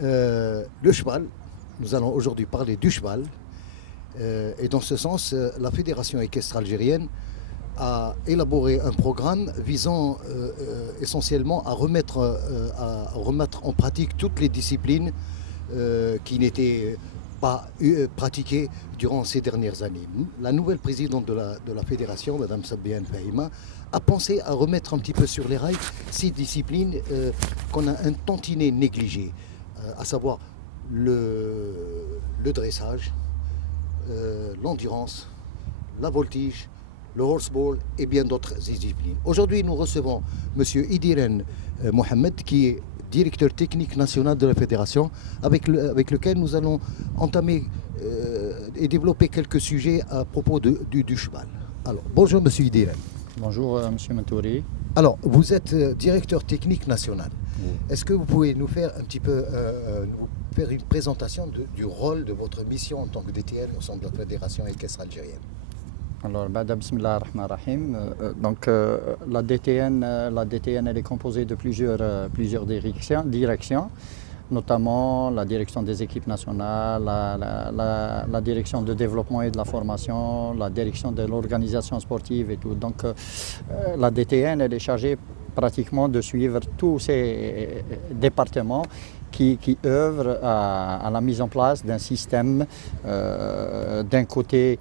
Le cheval, nous allons aujourd'hui parler du cheval. Et dans ce sens, la Fédération équestre algérienne a élaboré un programme visant essentiellement à remettre en pratique toutes les disciplines qui n'étaient pas pratiquées durant ces dernières années. La nouvelle présidente de la fédération, Mme Sabiane Fahima, a pensé à remettre un petit peu sur les rails ces disciplines qu'on a un tantinet négligées, à savoir le dressage, l'endurance, la voltige, le horseball et bien d'autres disciplines. Aujourd'hui, nous recevons M. Idiren Mohamed, qui est directeur technique national de la fédération, avec lequel nous allons entamer et développer quelques sujets à propos du cheval. Alors, bonjour M. Idiren. Bonjour M. Mentouri. Alors, vous êtes directeur technique national. Oui. Est-ce que vous pouvez nous faire un petit peu nous faire une présentation du rôle de votre mission en tant que DTN au sein de la Fédération équestre algérienne? Alors, bismillah ar-Rahman ar-Rahim. Donc, la DTN, elle est composée de plusieurs directions, notamment la direction des équipes nationales, la direction de développement et de la formation, la direction de l'organisation sportive et tout. Donc, la DTN, elle est chargée pratiquement de suivre tous ces départements qui œuvrent à la mise en place d'un système, d'un côté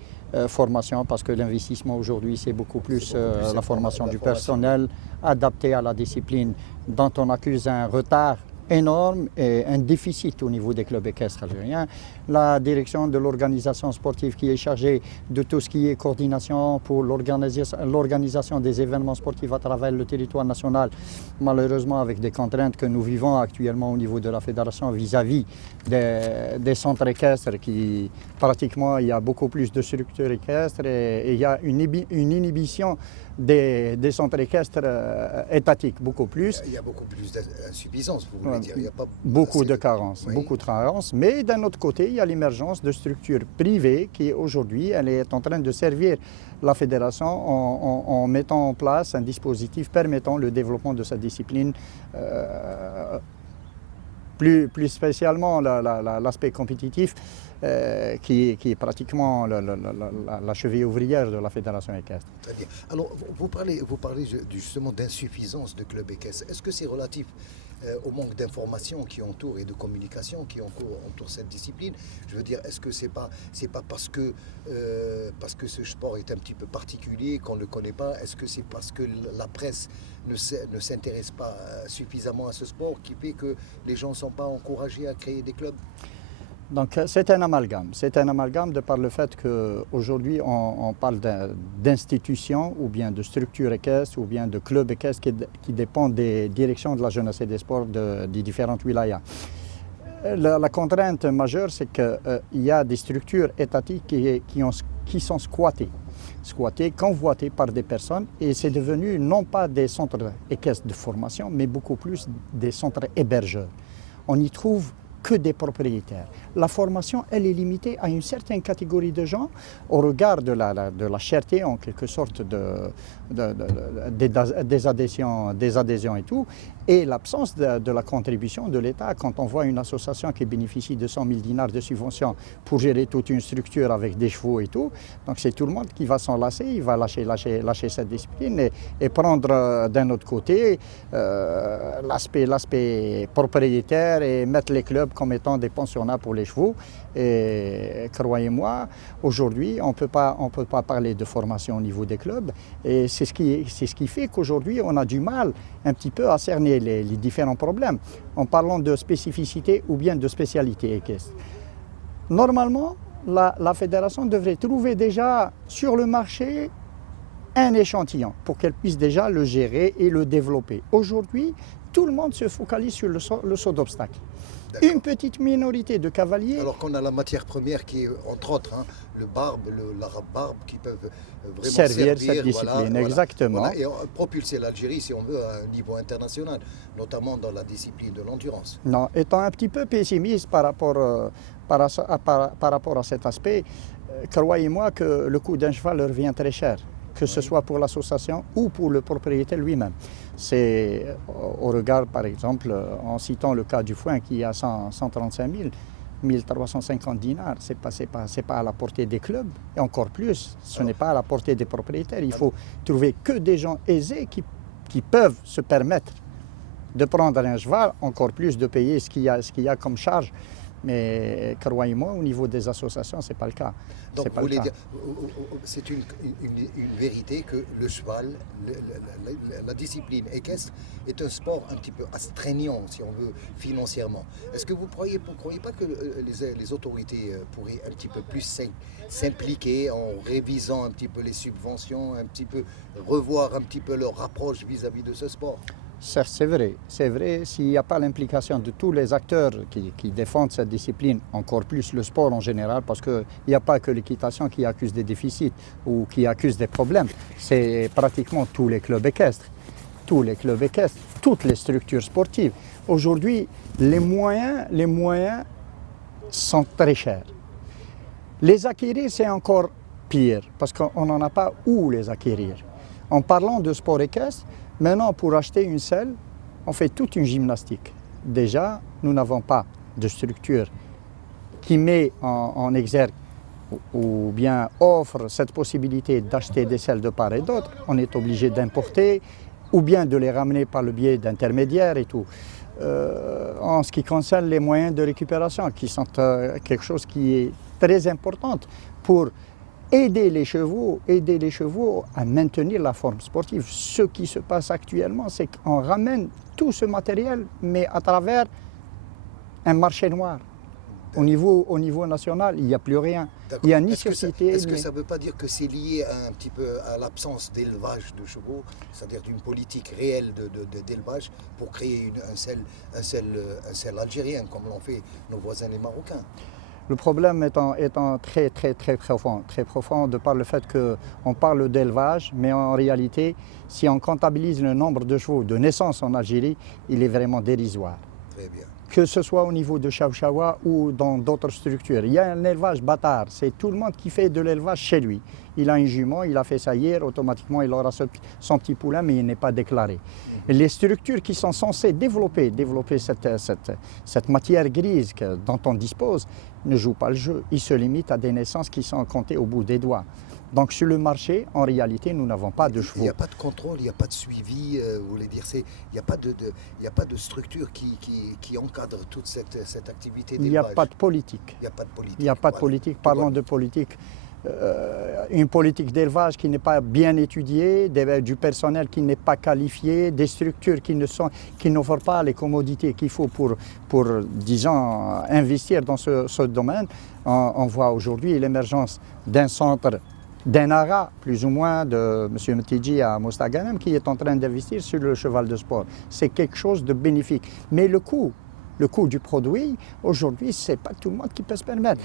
formation, parce que l'investissement aujourd'hui c'est beaucoup plus la formation du personnel adapté à la discipline, dont on accuse un retard énorme et un déficit au niveau des clubs équestres algériens. La direction de l'organisation sportive qui est chargée de tout ce qui est coordination pour l'organisation des événements sportifs à travers le territoire national, malheureusement avec des contraintes que nous vivons actuellement au niveau de la fédération vis-à-vis des centres équestres qui pratiquement il y a beaucoup plus de structures équestres et il y a une inhibition des centres équestres étatiques, beaucoup plus. Il y a beaucoup plus d'insuffisance, vous voulez dire. Il y a pas beaucoup de carences, oui. Beaucoup de carences. Mais d'un autre côté, il y a l'émergence de structures privées qui aujourd'hui, elle est en train de servir la fédération en mettant en place un dispositif permettant le développement de sa discipline, plus spécialement l'aspect compétitif qui est pratiquement la cheville ouvrière de la fédération équestre. Très bien. Alors, vous parlez justement d'insuffisance de clubs équestres. Est-ce que c'est relatif au manque d'informations qui entourent et de communication qui entoure cette discipline? Je veux dire, est-ce que c'est pas parce que ce sport est un petit peu particulier qu'on ne le connaît pas? Est-ce que c'est parce que la presse ne s'intéresse pas suffisamment à ce sport qui fait que les gens ne sont pas encouragés à créer des clubs? Donc c'est un amalgame. C'est un amalgame de par le fait qu'aujourd'hui on parle d'institutions ou bien de structures équestres ou bien de clubs équestres qui dépendent des directions de la jeunesse et des sports des différentes wilayas. La contrainte majeure, c'est qu'il y a des structures étatiques qui sont squattées, convoitées par des personnes, et c'est devenu non pas des centres équestres de formation, mais beaucoup plus des centres hébergeurs. On y trouve que des propriétaires. La formation, elle est limitée à une certaine catégorie de gens au regard de la cherté en quelque sorte des adhésions et tout, et l'absence de la contribution de l'État. Quand on voit une association qui bénéficie de 100 000 dinars de subvention pour gérer toute une structure avec des chevaux et tout, donc c'est tout le monde qui va s'enlacer, il va lâcher cette discipline et prendre d'un autre côté l'aspect propriétaire et mettre les clubs comme étant des pensionnats pour les chevaux. Et croyez-moi, aujourd'hui, on peut pas parler de formation au niveau des clubs, et c'est ce qui fait qu'aujourd'hui, on a du mal un petit peu à cerner les différents problèmes en parlant de spécificité ou bien de spécialité équestre. Normalement, la fédération devrait trouver déjà sur le marché un échantillon pour qu'elle puisse déjà le gérer et le développer. Aujourd'hui, tout le monde se focalise sur le saut d'obstacle. Une petite minorité de cavaliers. Alors qu'on a la matière première qui est, entre autres, l'arabe barbe, qui peuvent vraiment servir cette discipline, voilà, exactement. Voilà, et propulser l'Algérie, si on veut, à un niveau international, notamment dans la discipline de l'endurance. Non, étant un petit peu pessimiste par rapport à cet aspect, croyez-moi que le coût d'un cheval revient très cher. que ce soit pour l'association ou pour le propriétaire lui-même. C'est au regard, par exemple, en citant le cas du foin qui a 135 000, 1350 dinars, ce n'est pas à la portée des clubs, et encore plus, ce n'est pas à la portée des propriétaires. Il faut trouver que des gens aisés qui peuvent se permettre de prendre un cheval, encore plus de payer ce qu'il y a comme charge. Mais croyez-moi, au niveau des associations, ce n'est pas le cas. Donc, c'est une vérité que le cheval, la discipline équestre est un sport un petit peu astreignant, si on veut, financièrement. Est-ce que vous ne croyez pas que les autorités pourraient un petit peu plus s'impliquer en révisant un petit peu les subventions, un petit peu revoir un petit peu leur approche vis-à-vis de ce sport? Certes, c'est vrai, s'il n'y a pas l'implication de tous les acteurs qui défendent cette discipline, encore plus le sport en général, parce qu'il n'y a pas que l'équitation qui accuse des déficits ou qui accuse des problèmes, c'est pratiquement tous les clubs équestres, toutes les structures sportives. Aujourd'hui, les moyens sont très chers. Les acquérir, c'est encore pire, parce qu'on n'en a pas où les acquérir. En parlant de sport équestre, maintenant, pour acheter une selle, on fait toute une gymnastique. Déjà, nous n'avons pas de structure qui met en exergue ou bien offre cette possibilité d'acheter des selles de part et d'autre. On est obligé d'importer ou bien de les ramener par le biais d'intermédiaires et tout. En ce qui concerne les moyens de récupération, qui sont quelque chose qui est très important pour aider les chevaux à maintenir la forme sportive. Ce qui se passe actuellement, c'est qu'on ramène tout ce matériel, mais à travers un marché noir. Au niveau national, il n'y a plus rien. Il n'y a ni société. Est-ce que ça ne veut pas dire que c'est lié un petit peu à l'absence d'élevage de chevaux, c'est-à-dire d'une politique réelle d'élevage pour créer un sel algérien, comme l'ont fait nos voisins les Marocains? Le problème étant très profond de par le fait qu'on parle d'élevage, mais en réalité, si on comptabilise le nombre de chevaux de naissance en Algérie, il est vraiment dérisoire. Très bien. Que ce soit au niveau de Chawchawa ou dans d'autres structures. Il y a un élevage bâtard, c'est tout le monde qui fait de l'élevage chez lui. Il a une jument, il a fait ça hier, automatiquement il aura son petit poulain, mais il n'est pas déclaré. Les structures qui sont censées développer cette matière grise dont on dispose ne jouent pas le jeu. Ils se limitent à des naissances qui sont comptées au bout des doigts. Donc sur le marché, en réalité, nous n'avons pas de chevaux. Il n'y a pas de contrôle, il n'y a pas de suivi, vous voulez dire, il n'y a pas de structure qui encadre toute cette activité d'élevage. Il n'y a pas de politique. Il n'y a pas de politique. Il n'y a pas de politique. Parlons de politique. Une politique d'élevage qui n'est pas bien étudiée, du personnel qui n'est pas qualifié, des structures qui n'offrent pas les commodités qu'il faut pour disons, investir dans ce domaine. On voit aujourd'hui l'émergence d'un centre d'Enara, plus ou moins, de M. Mtidji à Mostaganem, qui est en train d'investir sur le cheval de sport. C'est quelque chose de bénéfique. Mais le coût du produit, aujourd'hui, ce n'est pas tout le monde qui peut se permettre.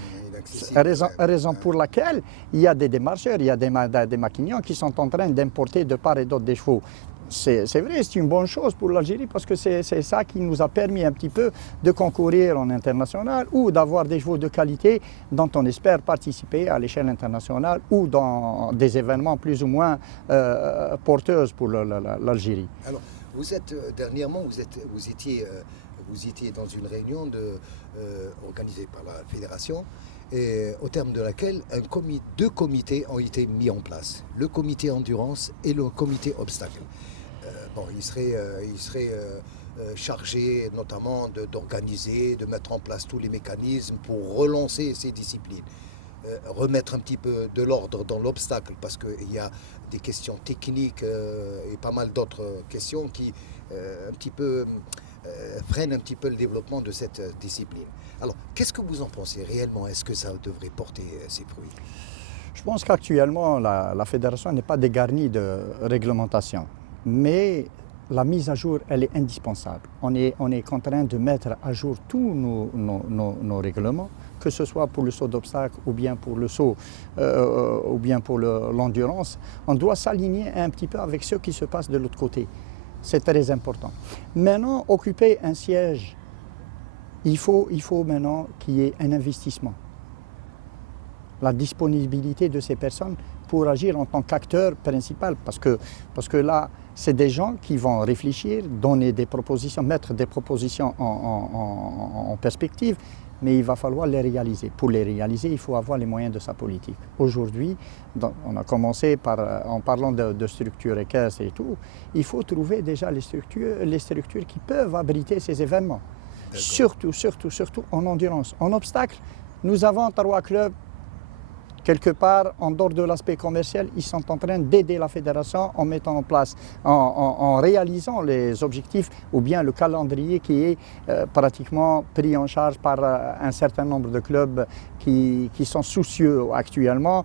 Raison pour laquelle il y a des démarcheurs, il y a des maquignons qui sont en train d'importer de part et d'autre des chevaux. C'est vrai, c'est une bonne chose pour l'Algérie parce que c'est ça qui nous a permis un petit peu de concourir en international ou d'avoir des chevaux de qualité dont on espère participer à l'échelle internationale ou dans des événements plus ou moins porteuses pour l'Algérie. Alors, dernièrement, vous étiez dans une réunion organisée par la fédération, et au terme de laquelle deux comités ont été mis en place, le comité endurance et le comité obstacle. Il serait chargé notamment d'organiser, de mettre en place tous les mécanismes pour relancer ces disciplines, remettre un petit peu de l'ordre dans l'obstacle parce qu'il y a des questions techniques et pas mal d'autres questions qui un petit peu freinent un petit peu le développement de cette discipline. Alors, qu'est-ce que vous en pensez réellement? Est-ce que ça devrait porter ses fruits? Je pense qu'actuellement, la fédération n'est pas dégarnie de réglementation. Mais la mise à jour, elle est indispensable. On est contraint de mettre à jour tous nos règlements, que ce soit pour le saut d'obstacle ou bien pour le saut ou bien pour l'endurance. On doit s'aligner un petit peu avec ce qui se passe de l'autre côté. C'est très important. Maintenant, occuper un siège, il faut maintenant qu'il y ait un investissement. La disponibilité de ces personnes pour agir en tant qu'acteur principal, parce que là, c'est des gens qui vont réfléchir, donner des propositions, mettre des propositions en perspective, mais il va falloir les réaliser. Pour les réaliser, il faut avoir les moyens de sa politique. Aujourd'hui, on a commencé en parlant de structures équestres et tout, il faut trouver déjà les structures qui peuvent abriter ces événements. Surtout en endurance. En obstacle, nous avons 3 clubs. Quelque part, en dehors de l'aspect commercial, ils sont en train d'aider la fédération en mettant en place, en réalisant les objectifs ou bien le calendrier qui est pratiquement pris en charge par un certain nombre de clubs qui sont soucieux actuellement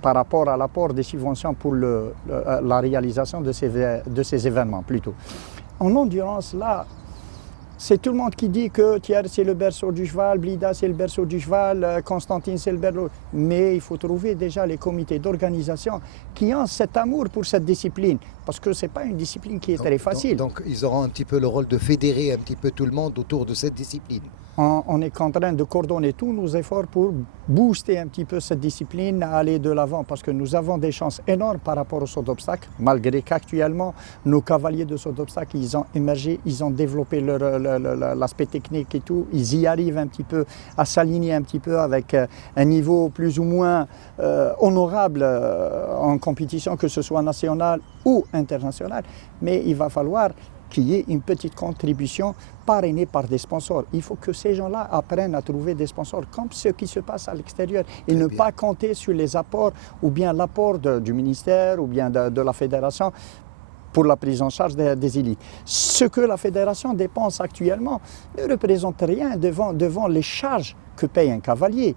par rapport à l'apport des subventions pour la réalisation de ces événements plutôt. En endurance, là, c'est tout le monde qui dit que Thiers c'est le berceau du cheval, Blida c'est le berceau du cheval, Constantine c'est le berceau. Mais il faut trouver déjà les comités d'organisation qui ont cet amour pour cette discipline. Parce que ce n'est pas une discipline qui est très facile. Donc ils auront un petit peu le rôle de fédérer un petit peu tout le monde autour de cette discipline. On est en train de coordonner tous nos efforts pour booster un petit peu cette discipline à aller de l'avant parce que nous avons des chances énormes par rapport au saut d'obstacle, malgré qu'actuellement nos cavaliers de saut d'obstacle, ils ont émergé, ils ont développé l'aspect technique et tout, ils y arrivent un petit peu à s'aligner un petit peu avec un niveau plus ou moins honorable en compétition, que ce soit nationale ou internationale, mais il va falloir qu'il y ait une petite contribution parrainée par des sponsors. Il faut que ces gens-là apprennent à trouver des sponsors, comme ce qui se passe à l'extérieur, et ne pas compter sur les apports, ou bien l'apport du ministère, ou bien de la fédération, pour la prise en charge des élites. Ce que la fédération dépense actuellement ne représente rien devant les charges que paye un cavalier,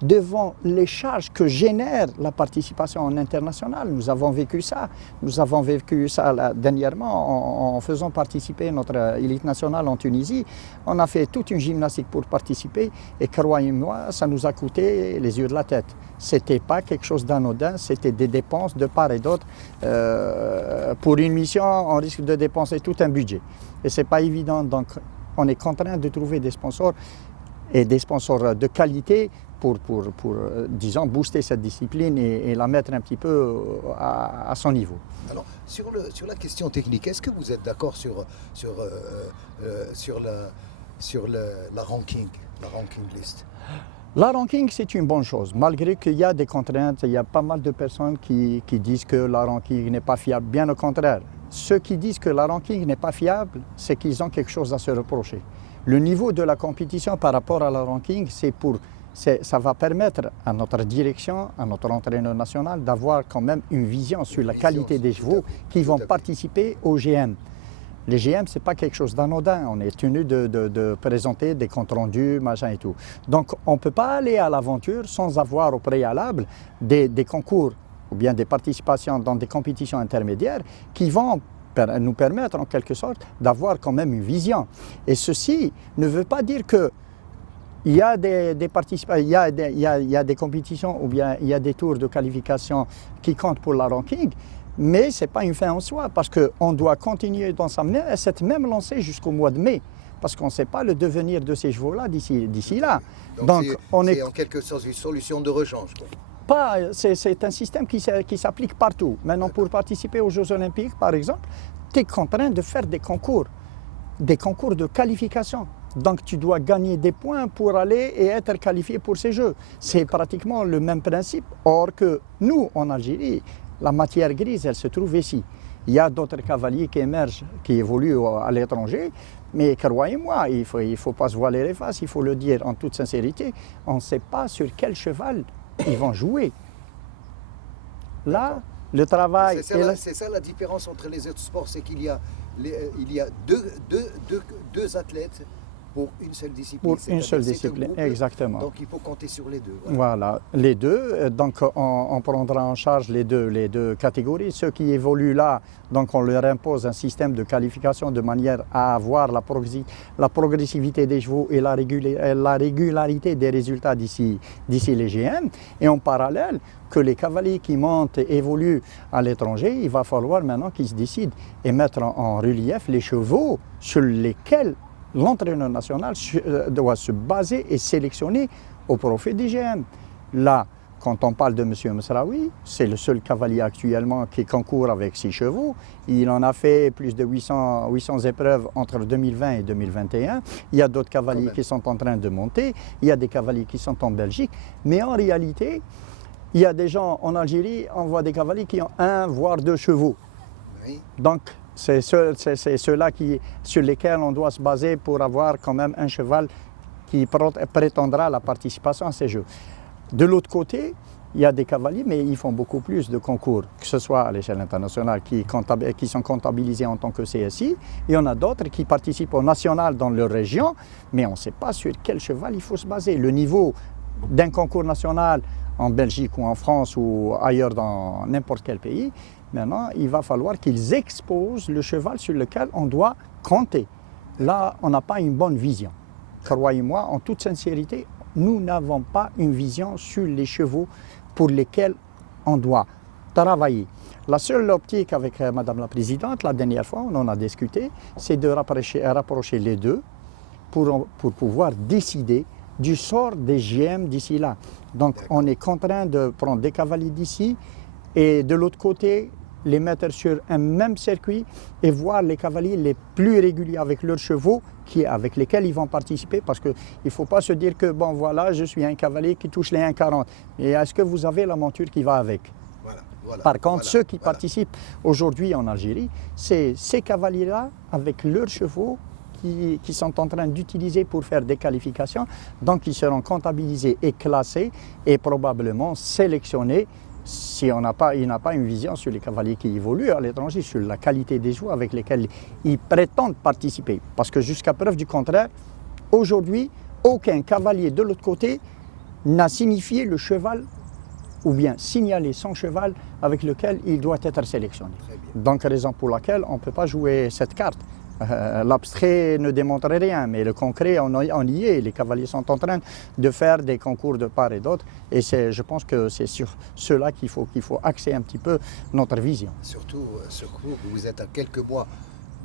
devant les charges que génère la participation en international. Nous avons vécu ça. Nous avons vécu ça dernièrement en faisant participer notre élite nationale en Tunisie. On a fait toute une gymnastique pour participer et croyez-moi, ça nous a coûté les yeux de la tête. Ce n'était pas quelque chose d'anodin, c'était des dépenses de part et d'autre. Pour une mission, on risque de dépenser tout un budget. Et ce n'est pas évident. Donc, on est contraint de trouver des sponsors et des sponsors de qualité pour disons, booster cette discipline et la mettre un petit peu à son niveau. Alors, sur la question technique, est-ce que vous êtes d'accord sur la ranking list? La ranking, c'est une bonne chose, malgré qu'il y a des contraintes, il y a pas mal de personnes qui disent que la ranking n'est pas fiable, bien au contraire. Ceux qui disent que la ranking n'est pas fiable, c'est qu'ils ont quelque chose à se reprocher. Le niveau de la compétition par rapport à la ranking, ça va permettre à notre direction, à notre entraîneur national, d'avoir quand même une vision sur la qualité des chevaux qui vont participer au GM. Les GM, ce n'est pas quelque chose d'anodin. On est tenu de présenter des comptes rendus, machin et tout. Donc, on ne peut pas aller à l'aventure sans avoir au préalable des concours ou bien des participations dans des compétitions intermédiaires qui vont nous permettre en quelque sorte d'avoir quand même une vision. Et ceci ne veut pas dire que il y a des participations, il y a des compétitions ou bien il y a des tours de qualification qui comptent pour la ranking, mais ce n'est pas une fin en soi parce qu'on doit continuer dans cette même lancée jusqu'au mois de mai parce qu'on ne sait pas le devenir de ces chevaux-là d'ici là. Donc c'est en quelque sorte une solution de rechange, quoi. C'est un système qui s'applique partout. Maintenant, pour participer aux Jeux Olympiques, par exemple, tu es contraint de faire des concours de qualification. Donc, tu dois gagner des points pour aller et être qualifié pour ces Jeux. C'est pratiquement le même principe. Or que nous, en Algérie, la matière grise, elle se trouve ici. Il y a d'autres cavaliers qui émergent, qui évoluent à l'étranger. Mais croyez-moi, il faut pas se voiler les faces, il faut le dire en toute sincérité. On ne sait pas sur quel cheval ils vont jouer. Là, le travail... C'est ça la différence entre les autres sports, c'est qu'il y a deux athlètes pour une seule discipline. Pour une seule discipline, exactement. Donc il faut compter sur les deux. Voilà, les deux. Donc on prendra en charge les deux catégories. Ceux qui évoluent là, donc on leur impose un système de qualification de manière à avoir la progressivité des chevaux et la régularité des résultats d'ici les GM. Et en parallèle, que les cavaliers qui montent et évoluent à l'étranger, il va falloir maintenant qu'ils se décident et mettre en relief les chevaux sur lesquels l'entraîneur national doit se baser et sélectionner au profit des GM. Là, Quand on parle de M. Mesraoui, c'est le seul cavalier actuellement qui concourt avec 6 chevaux. Il en a fait plus de 800 épreuves entre 2020 et 2021. Il y a d'autres cavaliers qui sont en train de monter. Il y a des cavaliers qui sont en Belgique. Mais en réalité, il y a des gens en Algérie, on voit des cavaliers qui ont 1 voire 2 chevaux. Oui. Donc, c'est ceux-là sur lesquels on doit se baser pour avoir quand même un cheval qui prétendra à la participation à ces jeux. De l'autre côté, il y a des cavaliers, mais ils font beaucoup plus de concours, que ce soit à l'échelle internationale, qui sont comptabilisés en tant que CSI, et il y en a d'autres qui participent au national dans leur région, mais on ne sait pas sur quel cheval il faut se baser. Le niveau d'un concours national en Belgique ou en France ou ailleurs dans n'importe quel pays, maintenant, il va falloir qu'ils exposent le cheval sur lequel on doit compter. Là, on n'a pas une bonne vision. Croyez-moi, en toute sincérité, nous n'avons pas une vision sur les chevaux pour lesquels on doit travailler. La seule optique avec Madame la Présidente, la dernière fois, on en a discuté, c'est de rapprocher les deux pour pouvoir décider du sort des GM d'ici là. Donc on est contraint de prendre des cavaliers d'ici et de l'autre côté, les mettre sur un même circuit et voir les cavaliers les plus réguliers avec leurs chevaux avec lesquels ils vont participer, parce qu'il ne faut pas se dire que bon voilà, je suis un cavalier qui touche les 1,40 et est-ce que vous avez la monture qui va avec? Par contre, ceux qui participent aujourd'hui en Algérie, c'est ces cavaliers-là avec leurs chevaux qui sont en train d'utiliser pour faire des qualifications, donc ils seront comptabilisés et classés et probablement sélectionnés si il n'a pas une vision sur les cavaliers qui évoluent à l'étranger, sur la qualité des chevaux avec lesquels ils prétendent participer. Parce que jusqu'à preuve du contraire, aujourd'hui, aucun cavalier de l'autre côté n'a signifié le cheval ou bien signalé son cheval avec lequel il doit être sélectionné. Donc, raison pour laquelle on ne peut pas jouer cette carte. L'abstrait ne démontre rien, mais le concret, on y est. Les cavaliers sont en train de faire des concours de part et d'autre. Et je pense que c'est sur cela qu'il faut axer un petit peu notre vision. Surtout, vous êtes à quelques mois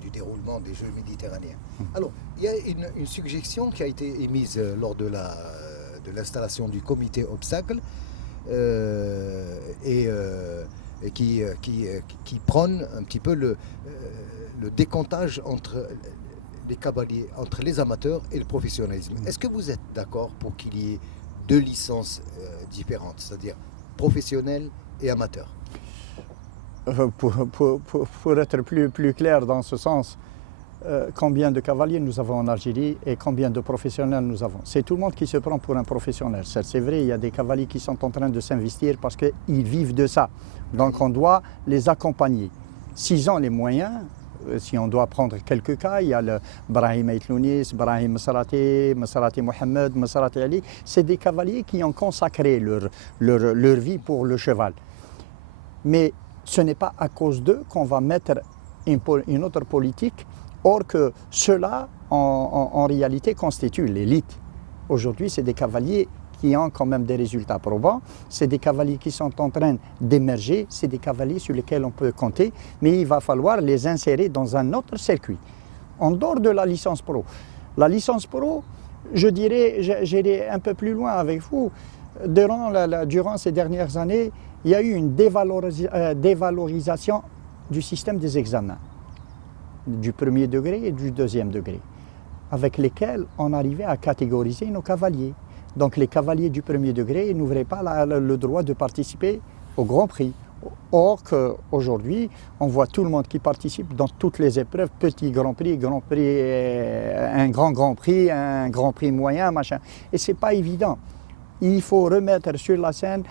du déroulement des Jeux méditerranéens. Alors, il y a une suggestion qui a été émise lors de l'installation du comité obstacle et qui prône un petit peu le décomptage entre les cavaliers, entre les amateurs et le professionnalisme. Est-ce que vous êtes d'accord pour qu'il y ait 2 licences différentes, c'est-à-dire professionnelles et amateurs? Pour être plus clair dans ce sens, combien de cavaliers nous avons en Algérie et combien de professionnels nous avons? C'est tout le monde qui se prend pour un professionnel. C'est vrai, il y a des cavaliers qui sont en train de s'investir parce qu'ils vivent de ça. Donc on doit les accompagner. S'ils ont les moyens, si on doit prendre quelques cas, il y a le Brahim Aitlounis, Brahim Mesrati Mohamed, Mesrati Ali. C'est des cavaliers qui ont consacré leur vie pour le cheval. Mais ce n'est pas à cause d'eux qu'on va mettre une autre politique, or que ceux-là, en réalité, constituent l'élite. Aujourd'hui, c'est des cavaliers qui ont quand même des résultats probants, c'est des cavaliers qui sont en train d'émerger, c'est des cavaliers sur lesquels on peut compter, mais il va falloir les insérer dans un autre circuit, en dehors de la licence pro. La licence pro, je dirais, j'irai un peu plus loin avec vous, durant ces dernières années, il y a eu une dévalorisation du système des examens, du premier degré et du deuxième degré, avec lesquels on arrivait à catégoriser nos cavaliers. Donc les cavaliers du premier degré n'ouvraient pas le droit de participer au Grand Prix. Or qu'aujourd'hui, on voit tout le monde qui participe dans toutes les épreuves, petit Grand Prix, un Grand Prix, un Grand Prix moyen, machin. Et ce n'est pas évident. Il faut remettre sur la scène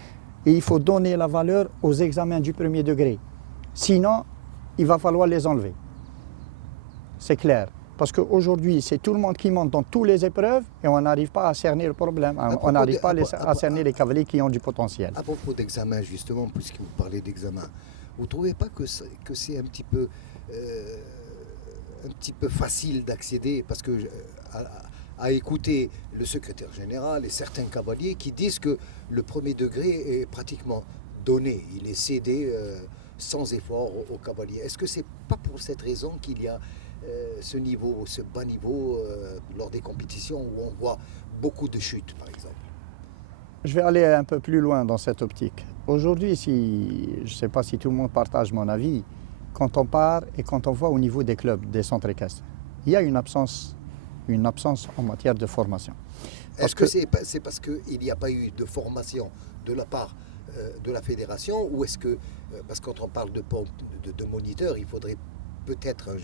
et il faut donner la valeur aux examens du premier degré. Sinon, il va falloir les enlever. C'est clair. Parce qu'aujourd'hui, c'est tout le monde qui monte dans toutes les épreuves et on n'arrive pas à cerner le problème. On n'arrive pas à cerner les cavaliers qui ont du potentiel. À propos d'examen, justement, puisque vous parlez d'examen, vous ne trouvez pas que c'est un petit peu facile d'accéder? Parce que à écouter le secrétaire général et certains cavaliers qui disent que le premier degré est pratiquement donné, il est cédé sans effort aux cavaliers. Est-ce que ce n'est pas pour cette raison qu'il y a ce bas niveau lors des compétitions où on voit beaucoup de chutes, par exemple? je vais aller un peu plus loin dans cette optique. Aujourd'hui, je ne sais pas si tout le monde partage mon avis, quand on part et quand on voit au niveau des clubs, des centres équestres, il y a une absence en matière de formation. Est-ce que c'est parce qu'il n'y a pas eu de formation de la part de la fédération, ou est-ce que, parce que quand on parle de moniteurs, il faudrait peut-être,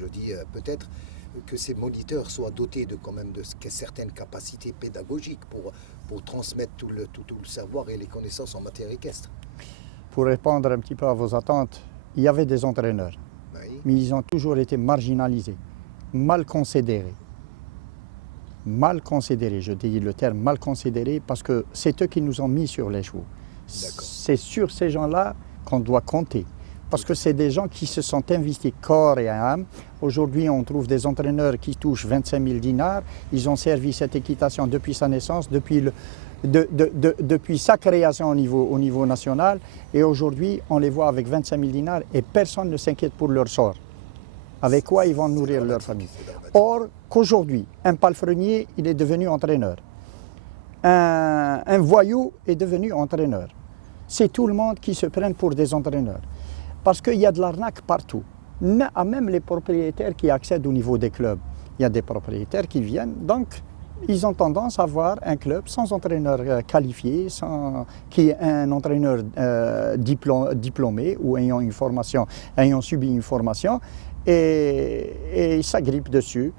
peut-être, que ces moniteurs soient dotés de quand même de certaines capacités pédagogiques pour transmettre tout le savoir et les connaissances en matière équestre. Pour répondre un petit peu à vos attentes, il y avait des entraîneurs, Oui. mais ils ont toujours été marginalisés, mal considérés. Mal considérés, je dis le terme mal considérés, parce que c'est eux qui nous ont mis sur les chevaux. C'est sur ces gens-là qu'on doit compter. Parce que c'est des gens qui se sont investis corps et âme. Aujourd'hui, on trouve des entraîneurs qui touchent 25 000 dinars. Ils ont servi cette équitation depuis sa naissance, depuis sa création au niveau national. Et aujourd'hui, on les voit avec 25 000 dinars et personne ne s'inquiète pour leur sort. Avec quoi ils vont nourrir leur famille. Or, qu'aujourd'hui, un palefrenier, il est devenu entraîneur. Un voyou est devenu entraîneur. C'est tout le monde qui se prenne pour des entraîneurs. Parce qu'il y a de l'arnaque partout. Même les propriétaires qui accèdent au niveau des clubs. Il y a des propriétaires qui viennent, donc ils ont tendance à avoir un club sans entraîneur qualifié, qui est un entraîneur diplômé ou ayant subi une formation, et il s'agrippe dessus.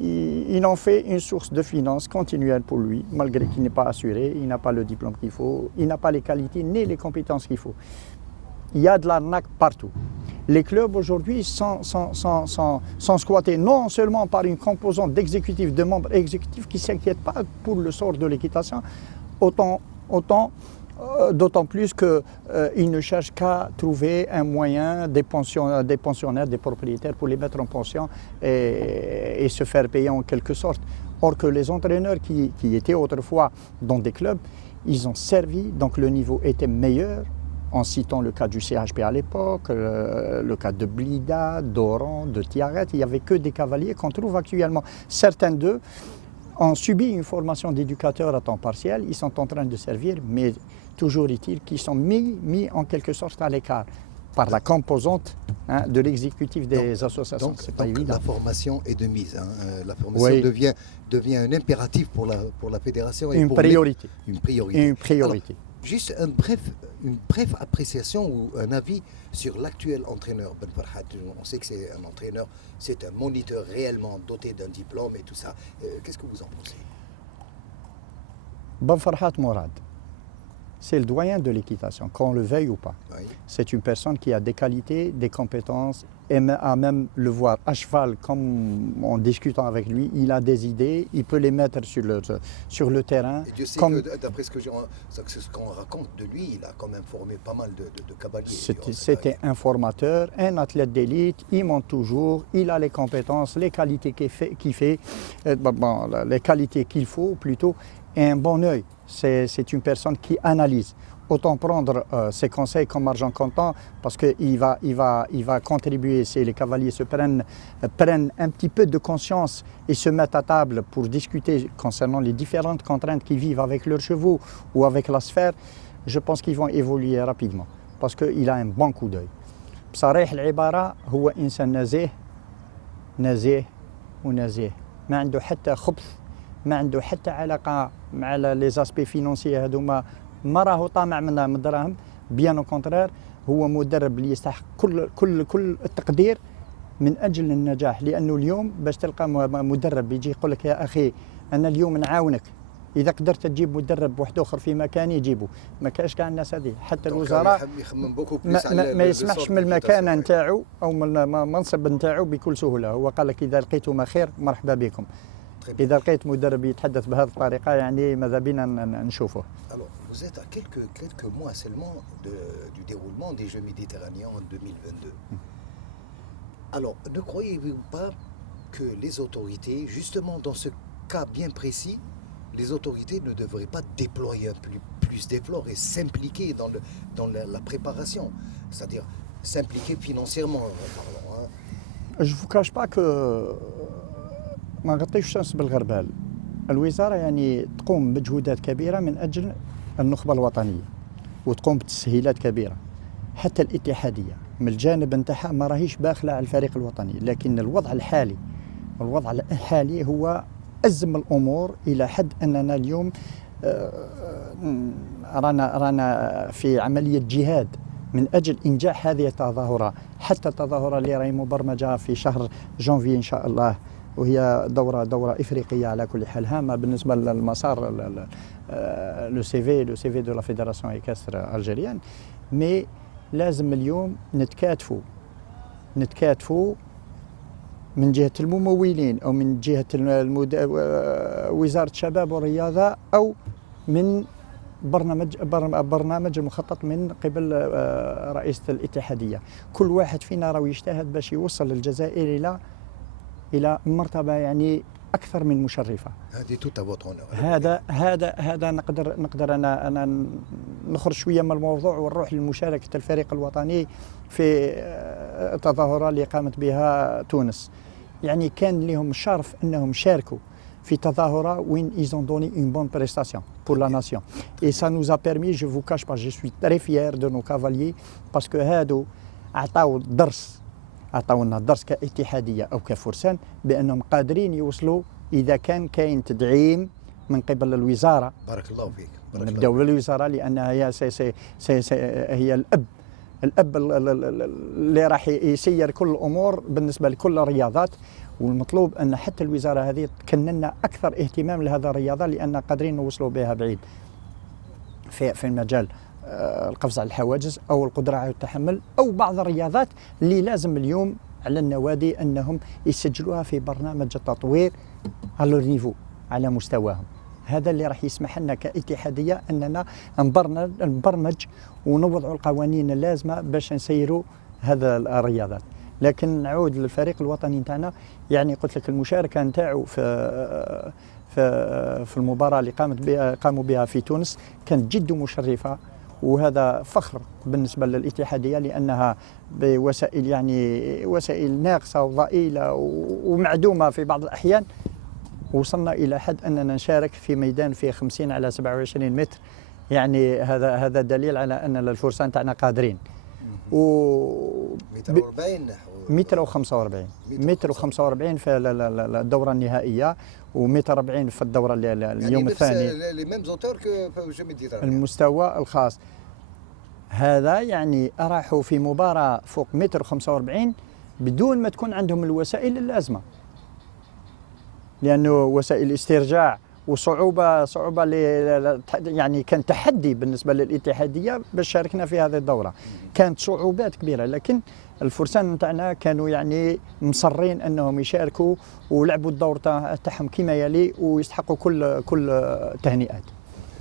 Il en fait une source de finances continuelle pour lui, malgré qu'il n'est pas assuré, il n'a pas le diplôme qu'il faut, il n'a pas les qualités ni les compétences qu'il faut. Il y a de l'arnaque partout. Les clubs aujourd'hui sont squattés non seulement par une composante d'exécutifs, de membres exécutifs qui ne s'inquiètent pas pour le sort de l'équitation, d'autant plus qu'ils ne cherchent qu'à trouver un moyen des pensionnaires, des propriétaires pour les mettre en pension et se faire payer en quelque sorte. Or que les entraîneurs qui étaient autrefois dans des clubs, ils ont servi, donc le niveau était meilleur, en citant le cas du CHP à l'époque, le cas de Blida, d'Oran, de Tiaret. Il n'y avait que des cavaliers qu'on trouve actuellement. Certains d'eux ont subi une formation d'éducateur à temps partiel, ils sont en train de servir, mais toujours est-il qu'ils sont mis en quelque sorte à l'écart par la composante de l'exécutif des associations. Donc, c'est pas évident. La formation est de mise. La formation devient un impératif pour la fédération. Et une priorité. Une priorité. Alors, juste une brève appréciation ou un avis sur l'actuel entraîneur Ben Farhat. On sait que c'est un entraîneur, c'est un moniteur réellement doté d'un diplôme et tout ça. Qu'est-ce que vous en pensez? Ben Farhat Mourad, c'est le doyen de l'équitation, qu'on le veuille ou pas. Oui. C'est une personne qui a des qualités, des compétences, et à même le voir à cheval, comme en discutant avec lui, il a des idées, il peut les mettre sur le terrain. Et Dieu sait que d'après ce qu'on raconte de lui, il a quand même formé pas mal de cavaliers. C'était un formateur, un athlète d'élite, il monte toujours, il a les compétences, les qualités les qualités qu'il faut plutôt, et un bon œil. C'est une personne qui analyse. Autant prendre ses conseils comme argent comptant, parce qu'il va contribuer, si les cavaliers prennent un petit peu de conscience et se mettent à table pour discuter concernant les différentes contraintes qu'ils vivent avec leurs chevaux ou avec la sphère, je pense qu'ils vont évoluer rapidement, parce qu'il a un bon coup d'œil. بصريح العبارة هو إنسان نزيه ونزيه ما عنده حتى خبث ما عنده حتى علاقة مع لي زاسبي فينونسيي هذوما ما راهو طامع من الدراهم بيان او كونترير هو مدرب اللي يستحق كل التقدير من اجل النجاح لانه اليوم باش تلقى مدرب يجي يقول لك يا اخي انا اليوم نعاونك اذا قدرت تجيب مدرب واحد اخر في مكاني جيبه ما كاش كاع الناس هذه حتى الوزراء ما يسمحش من المكانه نتاعو او من المنصب نتاعو بكل سهوله هو قال لك اذا لقيتم خير مرحبا بكم إذا لقيت مدرب يتحدث بهذه الطريقة يعني ماذا بينا نشوفه. Alors, vous êtes à quelques mois seulement du déroulement des Jeux méditerranéens en 2022. Alors, ne croyez-vous pas que les autorités, justement dans ce cas bien précis, les autorités ne devraient pas déployer plus d'efforts et s'impliquer dans la préparation, c'est-à-dire s'impliquer financièrement. Je ne vous cache pas que ما غطيش الشمس بالغربال. الوزارة يعني تقوم بمجهودات كبيرة من أجل النخبة الوطنية وتقوم بتسهيلات كبيرة. حتى الاتحادية من الجانب نتاعها ما راهيش باخلة على الفريق الوطني، لكن الوضع الحالي هو أزم الأمور إلى حد أننا اليوم رانا في عملية جهاد من أجل إنجاح هذه التظاهرة. حتى التظاهرة اللي راهي مبرمجة في شهر جانفي إن شاء الله، وهي دورة إفريقية على كل حال هامة بالنسبة للمسار لو سي في دو لا فيدراسيون إيكستر ألجيريان. مي لازم اليوم نتكاتفوا من جهة الممولين أو من جهة وزارة الشباب والرياضة أو من برنامج المخطط من قبل رئيسة الاتحادية. كل واحد فينا راه يجتهد باش يوصل الجزائر إلى مرتبة يعني أكثر من مشرفة. هذه توتا فوتر. هذا نقدر أنا نخرج شوية من الموضوع ونروح لمشاركة الفريق الوطني في التظاهرة اللي قامت بها تونس. يعني كان لهم الشرف أنهم شاركوا في تظاهرة وين ils ont donné une bonne prestation pour la nation. Et ça nous a permis, je vous cache pas, je suis très fier de nos cavaliers parce que هادو عطاونا درس كاتحادية أو كفرسان بأنهم قادرين يوصلوا إذا كان كاين تدعيم من قبل الوزارة. بارك الله فيك. نبداو بالوزارة لأنها هي الأب اللي راح يسير كل الأمور بالنسبة لكل الرياضات. والمطلوب أن حتى الوزارة هذه تكننا أكثر اهتمام لهذا الرياضة لأن قادرين نوصلوا بها بعيد في المجال القفز على الحواجز أو القدرة على التحمل أو بعض الرياضات اللي لازم اليوم على النوادي أنهم يسجلوها في برنامج التطوير على النيفو على مستواهم. هذا اللي راح يسمح لنا كاتحادية أننا نبرمج ونوضع القوانين اللازمة باش نسيروا هذا الرياضات. لكن نعود للفريق الوطني نتاعنا، يعني قلت لك المشاركة نتاعو في المباراة اللي قاموا بها في تونس كانت جد مشرفة، وهذا فخر بالنسبة للاتحادية لأنها بوسائل يعني وسائل ناقصة وضئيلة ومعدومة في بعض الأحيان وصلنا إلى حد أننا نشارك في ميدان فيه 50 على 27 متر. يعني هذا دليل على أن الفرسان تاعنا قادرين. متر و45 في الدورة النهائية ومتر 40 في الدورة اليوم الثاني. المستوى الخاص هذا يعني راحوا في مباراة فوق متر و45 بدون ما تكون عندهم الوسائل اللازمة، لأنه وسائل استرجاع وصعوبة يعني كان تحدي بالنسبة للاتحادية باش شاركنا في هذه الدورة. كانت صعوبات كبيرة، لكن الفرسان نتاعنا كانوا يعني مصرين أنهم يشاركوا ولعبوا الدور تاعهم كما يلي ويستحقوا كل التهنئات.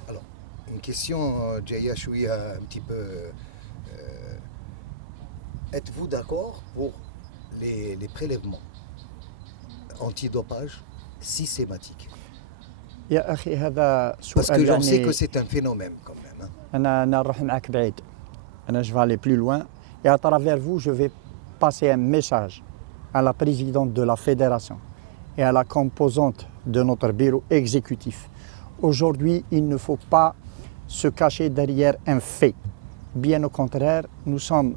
Alors, une question جاية شوية un petit peu. Êtes-vous d'accord pour les prélèvements antidopage systématiques? يا أخي هذا سؤال Parce que j'en sais que c'est un phénomène quand même. أنا نروح معك بعيد. أنا je vais aller plus loin et à travers vous je vais passer un message à la présidente de la fédération et à la composante de notre bureau exécutif. Aujourd'hui, il ne faut pas se cacher derrière un fait. Bien au contraire, nous sommes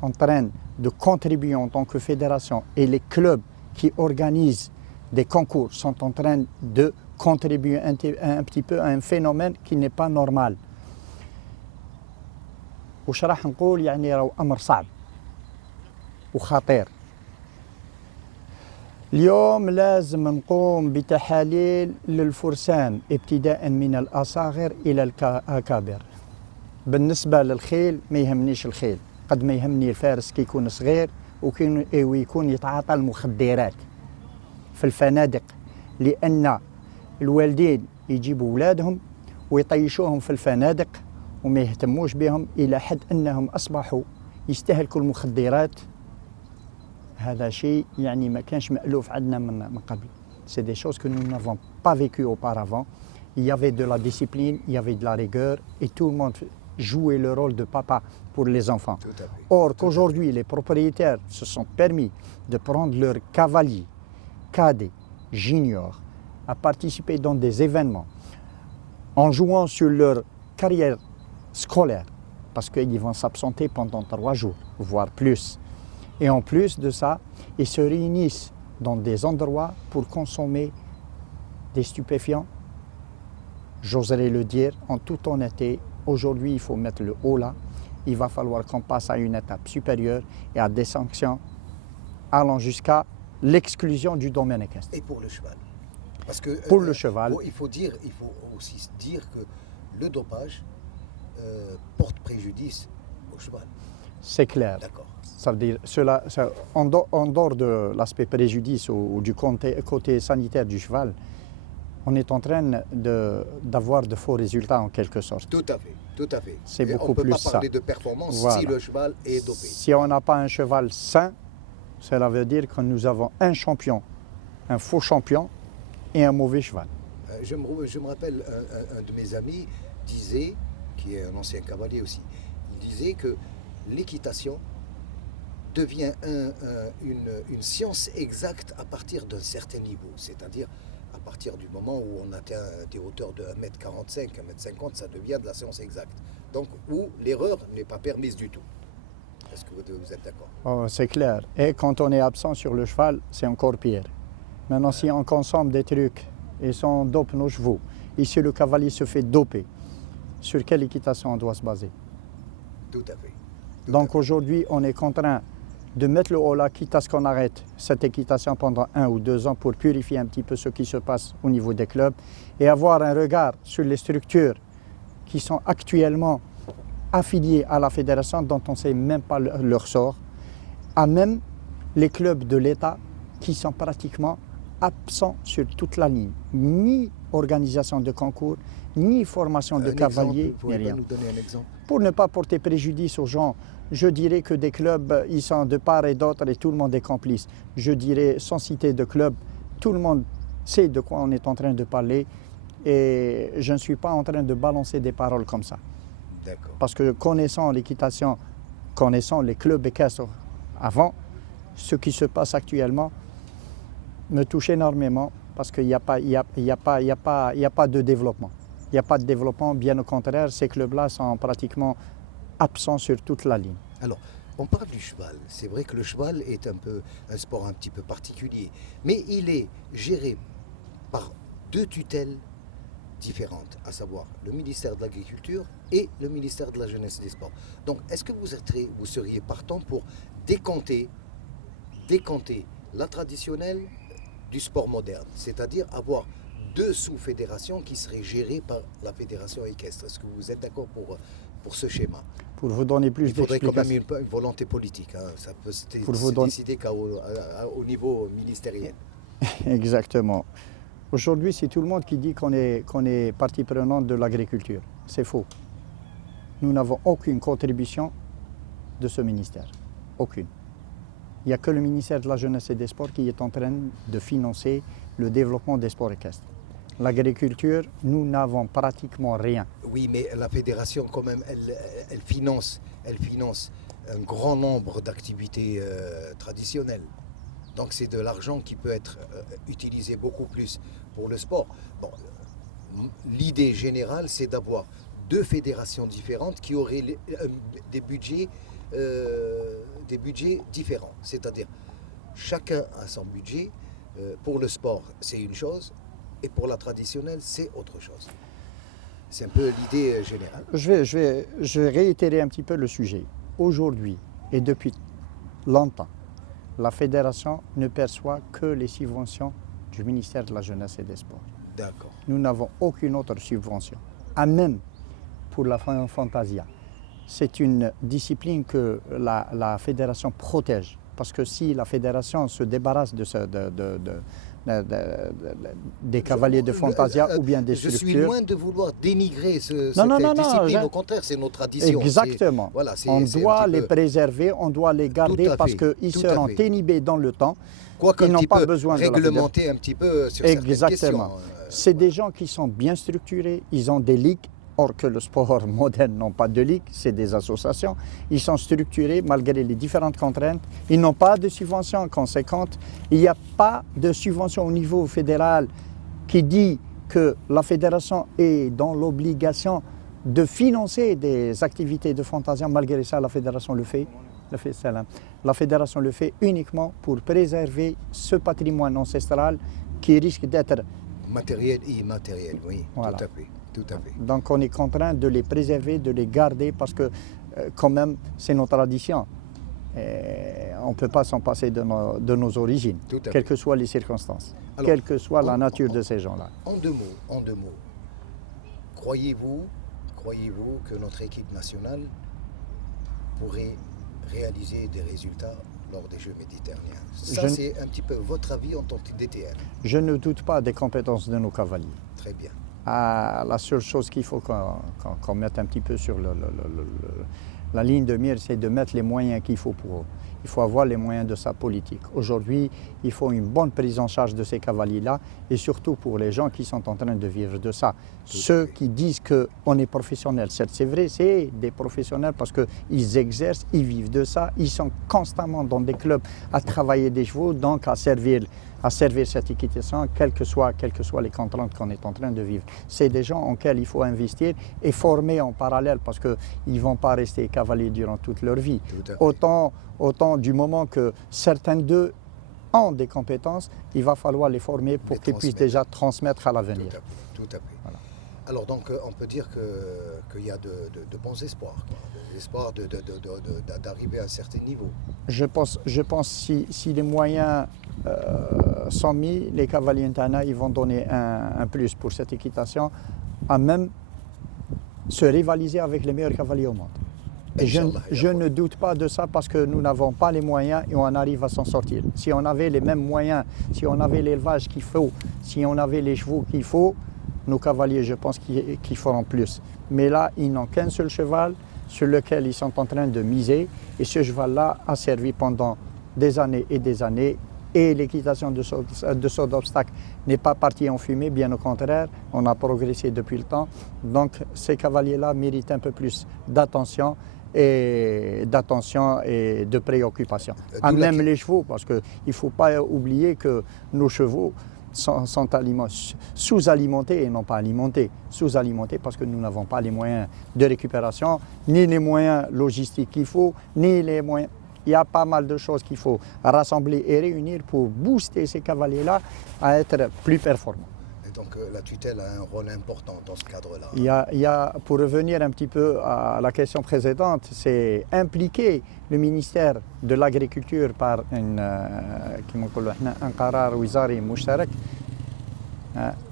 en train de contribuer en tant que fédération et les clubs qui organisent des concours sont en train de contribuer un petit peu à un phénomène qui n'est pas normal. وش راح نقول يعني راهو أمر صعب وخطير. اليوم لازم نقوم بتحاليل للفرسان ابتداء من الأصاغر إلى الأكابر. بالنسبة للخيل ما يهمنيش الخيل قد ما يهمني الفارس كي يكون صغير ويكون يتعاطى المخدرات في الفنادق، لأن الوالدين يجيبوا أولادهم ويطيشوهم في الفنادق وما يهتموش بهم إلى حد أنهم أصبحوا يستهلكوا المخدرات. هذا شيء يعني ما كانش مألوف عندنا من قبل. C'est des choses que nous n'avons pas vécues auparavant. Il y avait de la discipline, il y avait de la rigueur et tout le monde jouait le rôle de papa pour les enfants. Or qu'aujourd'hui les propriétaires se sont permis de prendre leurs cavaliers, cadets, juniors, à participer dans des événements en jouant sur leur carrière scolaire, parce qu'ils vont s'absenter pendant 3 jours, voire plus. Et en plus de ça, ils se réunissent dans des endroits pour consommer des stupéfiants. J'oserais le dire en toute honnêteté, aujourd'hui il faut mettre le haut là. Il va falloir qu'on passe à une étape supérieure et à des sanctions allant jusqu'à l'exclusion du domaine équestre. Et pour le cheval. Parce que Pour le cheval, il faut aussi dire que le dopage porte préjudice au cheval. c'est clair. D'accord. Ça veut dire, en dehors de l'aspect préjudice ou du côté sanitaire du cheval, on est en train d'avoir de faux résultats en quelque sorte. Tout à fait, tout à fait. C'est Et beaucoup on ne peut plus pas parler ça. de performance Voilà. si le cheval est dopé. Si on n'a pas un cheval sain, cela veut dire que nous avons un champion, un faux champion et un mauvais cheval. Je me rappelle, un de mes amis disait, qui est un ancien cavalier aussi, il disait que l'équitation devient une science exacte à partir d'un certain niveau. C'est-à-dire, à partir du moment où on atteint des hauteurs de 1m45, 1m50, ça devient de la science exacte. Donc, où l'erreur n'est pas permise du tout. Est-ce que vous êtes d'accord? Oh, c'est clair. Et quand on est absent sur le cheval, c'est encore pire. Maintenant, si on consomme des trucs et si on dope nos chevaux, et si le cavalier se fait doper, sur quelle équitation on doit se baser? Tout à fait. Donc aujourd'hui, on est contraint de mettre le haut là, quitte à ce qu'on arrête cette équitation pendant 1 ou 2 ans pour purifier un petit peu ce qui se passe au niveau des clubs et avoir un regard sur les structures qui sont actuellement affiliées à la fédération dont on ne sait même pas leur sort, à même les clubs de l'État qui sont pratiquement absents sur toute la ligne. Ni organisation de concours, ni formation de cavaliers, Vous ni pouvez rien. pas nous donner un exemple? Pour ne pas porter préjudice aux gens, je dirais que des clubs, ils sont de part et d'autre et tout le monde est complice. Je dirais, sans citer de club, tout le monde sait de quoi on est en train de parler et je ne suis pas en train de balancer des paroles comme ça. D'accord. Parce que connaissant l'équitation, connaissant les clubs équestres avant, ce qui se passe actuellement me touche énormément parce qu'il n'y a pas de développement. Il n'y a pas de développement, bien au contraire, ces clubs-là sont pratiquement absents sur toute la ligne. Alors, on parle du cheval. C'est vrai que le cheval est un sport un petit peu particulier, mais il est géré par 2 tutelles différentes, à savoir le ministère de l'Agriculture et le ministère de la Jeunesse et des Sports. Donc, est-ce que vous seriez partant pour décanter la traditionnelle du sport moderne, c'est-à-dire avoir 2 sous-fédérations qui seraient gérées par la fédération équestre? Est-ce que vous êtes d'accord pour ce schéma? Pour vous donner plus Il faudrait quand même d'explications. une volonté politique. Hein. Ça peut se vous donner- décider qu'au niveau ministériel. Exactement. Aujourd'hui, c'est tout le monde qui dit qu'on est partie prenante de l'agriculture. C'est faux. Nous n'avons aucune contribution de ce ministère. Aucune. Il n'y a que le ministère de la Jeunesse et des Sports qui est en train de financer le développement des sports équestres. L'agriculture, nous n'avons pratiquement rien. Oui, mais la fédération, quand même, elle finance un grand nombre d'activités traditionnelles. Donc c'est de l'argent qui peut être utilisé beaucoup plus pour le sport. Bon, l'idée générale, c'est d'avoir 2 fédérations différentes qui auraient des budgets différents. C'est-à-dire, chacun a son budget. Pour le sport, c'est une chose, et pour la traditionnelle, c'est autre chose. C'est un peu l'idée générale. Je vais réitérer un petit peu le sujet. Aujourd'hui, et depuis longtemps, la fédération ne perçoit que les subventions du ministère de la Jeunesse et des Sports. D'accord. Nous n'avons aucune autre subvention. À même pour la Fantasia. C'est une discipline que la fédération protège. Parce que si la fédération se débarrasse des cavaliers de Fantasia ou bien des Je suis structures... loin de vouloir dénigrer cette non, discipline. Au contraire, c'est nos traditions. Exactement. On doit les préserver, on doit les garder parce qu'ils seront inhibés dans le temps. Quoique ils n'ont pas besoin de la réglementer un petit peu sur certaines questions. Exactement. C'est des gens qui sont bien structurés, ils ont des ligues. Or que le sport moderne n'a pas de ligue, c'est des associations. Ils sont structurés malgré les différentes contraintes. Ils n'ont pas de subventions conséquentes. Il n'y a pas de subvention au niveau fédéral qui dit que la fédération est dans l'obligation de financer des activités de fantasia. Malgré ça, la fédération le fait. La fédération le fait uniquement pour préserver ce patrimoine ancestral qui risque d'être matériel et immatériel, oui, voilà. Tout à fait. Donc on est contraint de les préserver, de les garder parce que quand même c'est nos traditions. Et on ne peut pas s'en passer de nos origines, quelles que soient les circonstances, alors, quelle que soit la nature de ces gens-là. En deux mots, croyez-vous que notre équipe nationale pourrait réaliser des résultats lors des Jeux méditerranéens? Ça, c'est un petit peu votre avis en tant que DTN. Je ne doute pas des compétences de nos cavaliers. Très bien. La seule chose qu'il faut qu'on mette un petit peu sur la ligne de mire, c'est de mettre les moyens qu'il faut pour eux. Il faut avoir les moyens de sa politique. Aujourd'hui, il faut une bonne prise en charge de ces cavaliers-là et surtout pour les gens qui sont en train de vivre de ça. Ceux qui disent qu'on est professionnel, c'est vrai, c'est des professionnels parce qu'ils exercent, ils vivent de ça, ils sont constamment dans des clubs à travailler des chevaux, donc à servir cette équitation, quelles que soient les contraintes qu'on est en train de vivre. C'est des gens en lesquels il faut investir et former en parallèle parce qu'ils ne vont pas rester cavaliers durant toute leur vie. Autant du moment que certains d'eux ont des compétences, il va falloir les former pour qu'ils puissent déjà transmettre à l'avenir. Tout à fait. Voilà. Alors donc on peut dire qu'il y a de bons espoirs, des espoirs d'arriver à un certain niveau. Je pense si les moyens sont mis, les cavaliers Ntana, ils vont donner un plus pour cette équitation, à même se rivaliser avec les meilleurs cavaliers au monde. Et je ne doute pas de ça parce que nous n'avons pas les moyens et on arrive à s'en sortir. Si on avait les mêmes moyens, si on avait l'élevage qu'il faut, si on avait les chevaux qu'il faut, nos cavaliers, je pense qu'ils feront plus. Mais là, ils n'ont qu'un seul cheval sur lequel ils sont en train de miser. Et ce cheval-là a servi pendant des années et des années. Et l'équitation de saut d'obstacle n'est pas partie en fumée, bien au contraire, on a progressé depuis le temps. Donc ces cavaliers-là méritent un peu plus d'attention et de préoccupation. Même les chevaux, parce qu'il ne faut pas oublier que nos chevaux sont sous-alimentés et non pas alimentés. Sous-alimentés parce que nous n'avons pas les moyens de récupération, ni les moyens logistiques qu'il faut, ni les moyens... Il y a pas mal de choses qu'il faut rassembler et réunir pour booster ces cavaliers-là à être plus performants. Et donc la tutelle a un rôle important dans ce cadre-là. Il y a, pour revenir un petit peu à la question précédente, c'est impliquer le ministère de l'Agriculture par un qarar wizari mushtarak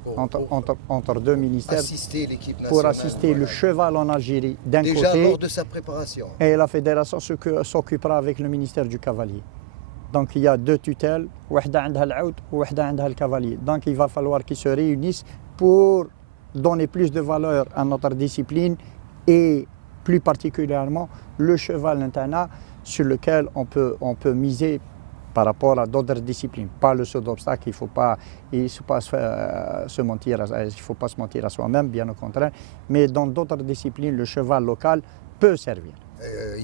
entre deux ministères pour assister le cheval en Algérie d'un côté. Déjà lors de sa préparation. Et la fédération s'occupera avec le ministère du cavalier. Donc il y a deux tutelles, le cavalier. Donc il va falloir qu'ils se réunissent pour donner plus de valeur à notre discipline et plus particulièrement le cheval Ntana sur lequel on peut miser par rapport à d'autres disciplines. Pas le saut d'obstacle, il ne faut pas se mentir à soi-même, bien au contraire. Mais dans d'autres disciplines, le cheval local peut servir.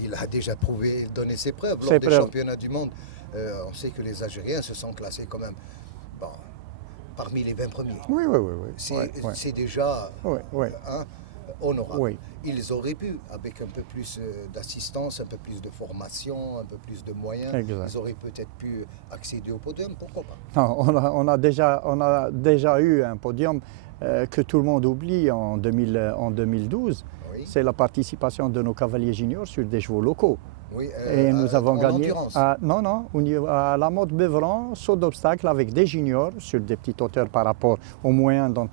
Il a déjà donné ses preuves lors des championnats du monde. On sait que les Algériens se sont classés quand même parmi les 20 premiers. Oui. C'est déjà honorable. Oui. Ils auraient pu, avec un peu plus d'assistance, un peu plus de formation, un peu plus de moyens, ils auraient peut-être pu accéder au podium, pourquoi pas? Non, on a déjà eu un podium que tout le monde oublie en 2012. Oui. C'est la participation de nos cavaliers juniors sur des chevaux locaux. Oui, et nous avons gagné à la mode Beuvron, saut d'obstacle avec des juniors sur des petites hauteurs par rapport aux moyens dont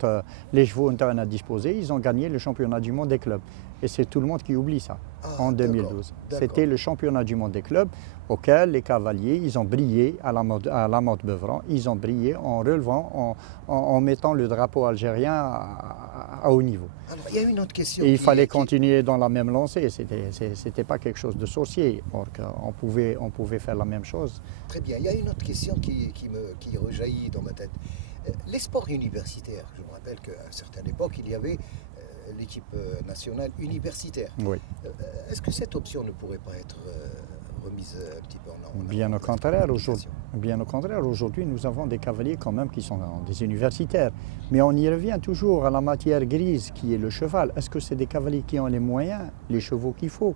les chevaux ont à disposer. Ils ont gagné le championnat du monde des clubs. Et c'est tout le monde qui oublie ça en 2012. C'était le championnat du monde des clubs auquel les cavaliers, ils ont brillé à la mode Beuvron. Ils ont brillé en relevant, en mettant le drapeau algérien à haut niveau. Alors, il y a une autre question. Et il fallait continuer dans la même lancée. C'était pas quelque chose de sorcier. On pouvait faire la même chose. Très bien. Il y a une autre question qui rejaillit dans ma tête. Les sports universitaires. Je me rappelle qu'à une certaine époque, il y avait l'équipe nationale universitaire. Oui. Est-ce que cette option ne pourrait pas être remise un petit peu Bien au contraire, aujourd'hui, nous avons des cavaliers quand même qui sont des universitaires. Mais on y revient toujours à la matière grise qui est le cheval. Est-ce que c'est des cavaliers qui ont les moyens, les chevaux qu'il faut?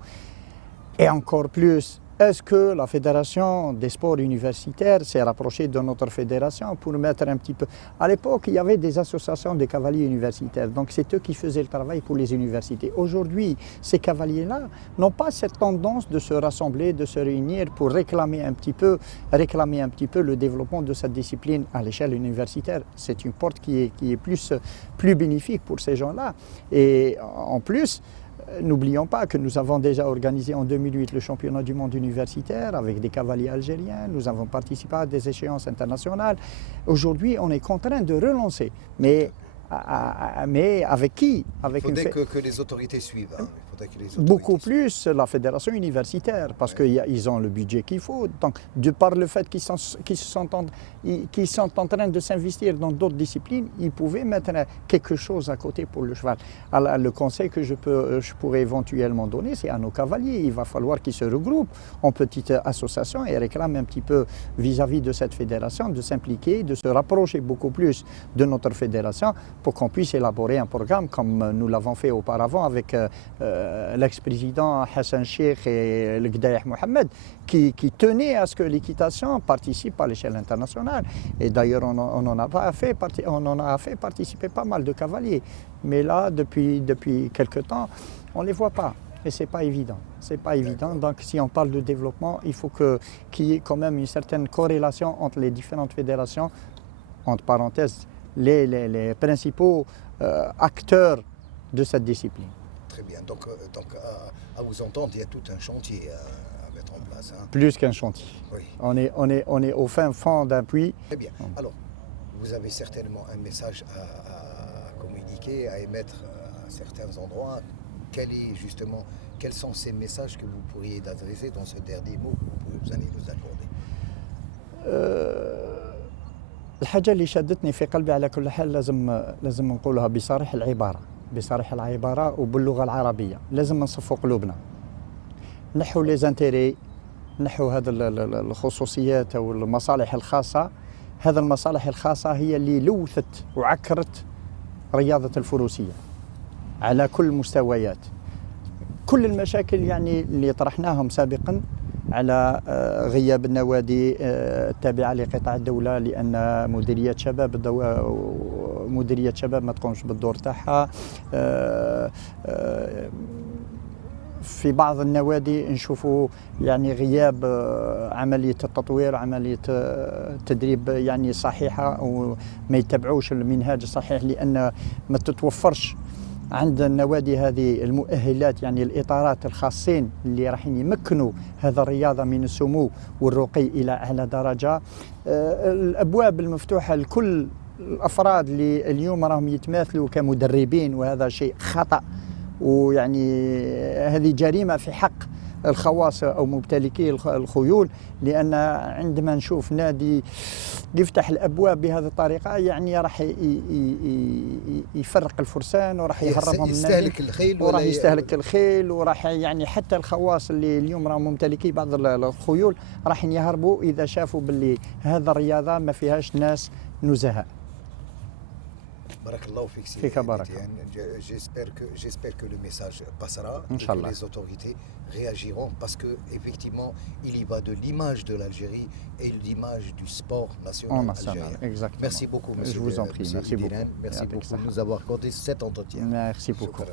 Et encore plus, est-ce que la Fédération des sports universitaires s'est rapprochée de notre fédération pour mettre un petit peu... À l'époque, il y avait des associations de cavaliers universitaires, donc c'est eux qui faisaient le travail pour les universités. Aujourd'hui, ces cavaliers-là n'ont pas cette tendance de se rassembler, de se réunir pour réclamer un petit peu le développement de cette discipline à l'échelle universitaire. C'est une porte qui est plus bénéfique pour ces gens-là. Et en plus, n'oublions pas que nous avons déjà organisé en 2008 le championnat du monde universitaire avec des cavaliers algériens. Nous avons participé à des échéances internationales. Aujourd'hui, on est contraint de relancer. Mais avec qui? Il faudrait que les autorités suivent. Hein. Beaucoup plus la fédération universitaire, parce qu'ils ont le budget qu'il faut. Donc, de par le fait qu'ils sont en train de s'investir dans d'autres disciplines, ils pouvaient mettre quelque chose à côté pour le cheval. Alors, le conseil que je pourrais éventuellement donner, c'est à nos cavaliers. Il va falloir qu'ils se regroupent en petites associations et réclament un petit peu vis-à-vis de cette fédération de s'impliquer, de se rapprocher beaucoup plus de notre fédération pour qu'on puisse élaborer un programme comme nous l'avons fait auparavant avec l'ex-président Hassan Sheikh et le Gdaïh Mohamed qui tenaient à ce que l'équitation participe à l'échelle internationale. Et d'ailleurs, on en a fait participer pas mal de cavaliers. Mais là, depuis quelque temps, on ne les voit pas. Et ce n'est pas évident. Donc, si on parle de développement, il faut qu'il y ait quand même une certaine corrélation entre les différentes fédérations, entre parenthèses, les principaux acteurs de cette discipline. Très bien. Donc à vous entendre, il y a tout un chantier à mettre en place. Hein. Plus qu'un chantier. Oui. On est au fin fond d'un puits. Très bien. Alors, vous avez certainement un message à communiquer, à émettre à certains endroits. Quels sont ces messages que vous pourriez adresser dans ce dernier mot que vous allez nous accorder? الحاجة اللي شدتني في قلبي على كل حال لازم نقولها بصريح العبارة وباللغة العربية. لازم نصفوا قلوبنا. نحو لي زانتيري، نحو هذه الخصوصيات أو المصالح الخاصة. هذا المصالح الخاصة هي اللي لوثت وعكرت رياضة الفروسية على كل المستويات. كل المشاكل يعني اللي طرحناهم سابقا على غياب النوادي التابعة لقطاع الدولة لأن مديرية شباب ما تقومش بالدور تاعها. في بعض النوادي نشوفوا يعني غياب عملية التطوير، عملية التدريب يعني صحيحة وما يتبعوش المنهاج الصحيح لأن ما تتوفرش عند النوادي هذه المؤهلات يعني الإطارات الخاصين اللي راح يمكنوا هذا الرياضة من السمو والرقي إلى أعلى درجة. الأبواب المفتوحة لكل الأفراد اللي اليوم راهم يتماثلوا كمدربين وهذا شيء خطأ ويعني هذه جريمة في حق الخواص أو ممتلكي الخيول لأن عندما نشوف نادي يفتح الأبواب بهذه الطريقة يعني راح يفرق الفرسان وراح يهربهم من النادي وراح يستهلك الخيل وراح يعني حتى الخواص اللي اليوم راهم ممتلكي بعض الخيول راح يهربوا إذا شافوا باللي هذا الرياضة ما فيهاش ناس نزهاء. Barakallahu fik J'espère que le message passera et que les autorités réagiront parce qu'effectivement, il y va de l'image de l'Algérie et de l'image du sport national algérien. Exactement. Merci beaucoup, monsieur. Je vous en prie. Merci beaucoup. Merci beaucoup de nous avoir accordé cet entretien. Merci beaucoup.